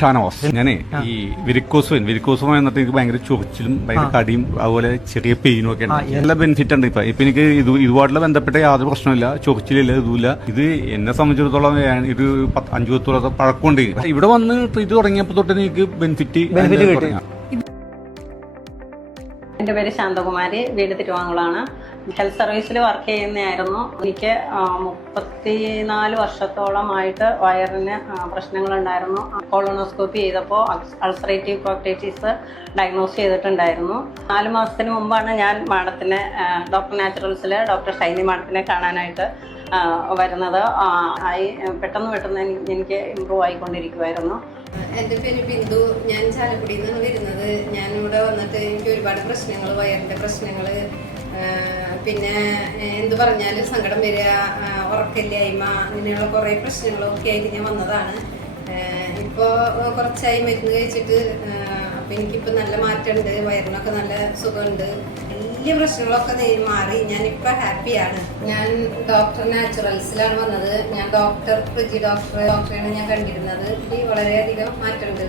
ഷാനവാസ്. ഞാനേ ഈ വിരിക്കോസും എന്നിട്ട് എനിക്ക് ഭയങ്കര ചൊറിച്ചിലും ഭയങ്കര കടിയും അതുപോലെ ചെറിയ പെയിനും ഒക്കെ ഉണ്ട്. നല്ല ബെനിഫിറ്റ് ഉണ്ട്. ഇപ്പൊ എനിക്ക് ഇതുമായിട്ടുള്ള ബന്ധപ്പെട്ട യാതൊരു പ്രശ്നമില്ല, ചൊറിച്ചിലില്ല, ഇതുമില്ല. ഇത് എന്നെ സംബന്ധിച്ചിടത്തോളം ഇത് 5-10 വർഷം പഴക്കമുണ്ട്. ഇവിടെ വന്ന് ട്രീറ്റ് തുടങ്ങിയപ്പോ തൊട്ട് എനിക്ക് ബെനിഫിറ്റ് കിട്ടി. എൻ്റെ പേര് ശാന്തകുമാരി, വീട് തിരുവാങ്കുളമാണ്. ഹെൽത്ത് സർവീസിൽ വർക്ക് ചെയ്യുന്നതായിരുന്നു. എനിക്ക് 34 വർഷത്തോളമായിട്ട് വയറിന് പ്രശ്നങ്ങളുണ്ടായിരുന്നു. കോളോണോസ്കോപ്പി ചെയ്തപ്പോൾ അൾസറേറ്റീവ് കോക്ടൈറ്റിസ് ഡയഗ്നോസ് ചെയ്തിട്ടുണ്ടായിരുന്നു. 4 മാസത്തിന് മുമ്പാണ് ഞാൻ മാഡത്തിനെ ഡോക്ടർ നാച്ചുറൽസിലെ ഡോക്ടർ ഷൈനി മാഡത്തിനെ കാണാനായിട്ട് വരുന്നത്. പെട്ടെന്ന് എനിക്ക് ഇമ്പ്രൂവ് ആയിക്കൊണ്ടിരിക്കുമായിരുന്നു. എൻ്റെ പേര് ബിന്ദു. ഞാൻ ചാലക്കുടിയിൽ നിന്നാണ് വരുന്നത്. ഞാനിവിടെ വന്നിട്ട് എനിക്ക് ഒരുപാട് പ്രശ്നങ്ങൾ, വയറിൻ്റെ പ്രശ്നങ്ങൾ, പിന്നെ എന്ത് പറഞ്ഞാലും സങ്കടം വരിക, ഉറക്കമില്ലായ്മ, അങ്ങനെയുള്ള കുറേ പ്രശ്നങ്ങളൊക്കെ ആയിട്ട് ഞാൻ വന്നതാണ്. ഇപ്പോൾ കുറച്ചായി മരുന്ന് കഴിച്ചിട്ട് അപ്പോൾ എനിക്കിപ്പോൾ നല്ല മാറ്റമുണ്ട്. വയറിനൊക്കെ നല്ല സുഖമുണ്ട്. വലിയ പ്രശ്നങ്ങളൊക്കെ മാറി. ഞാനിപ്പോൾ ഹാപ്പിയാണ്. ഞാൻ ഡോക്ടർ നാച്ചുറൽസിലാണ് വന്നത്. ഞാൻ ഡോക്ടർ ഡോക്ടറെയാണ് ഞാൻ കണ്ടിരുന്നത്. വളരെയധികം മാറ്റമുണ്ട്.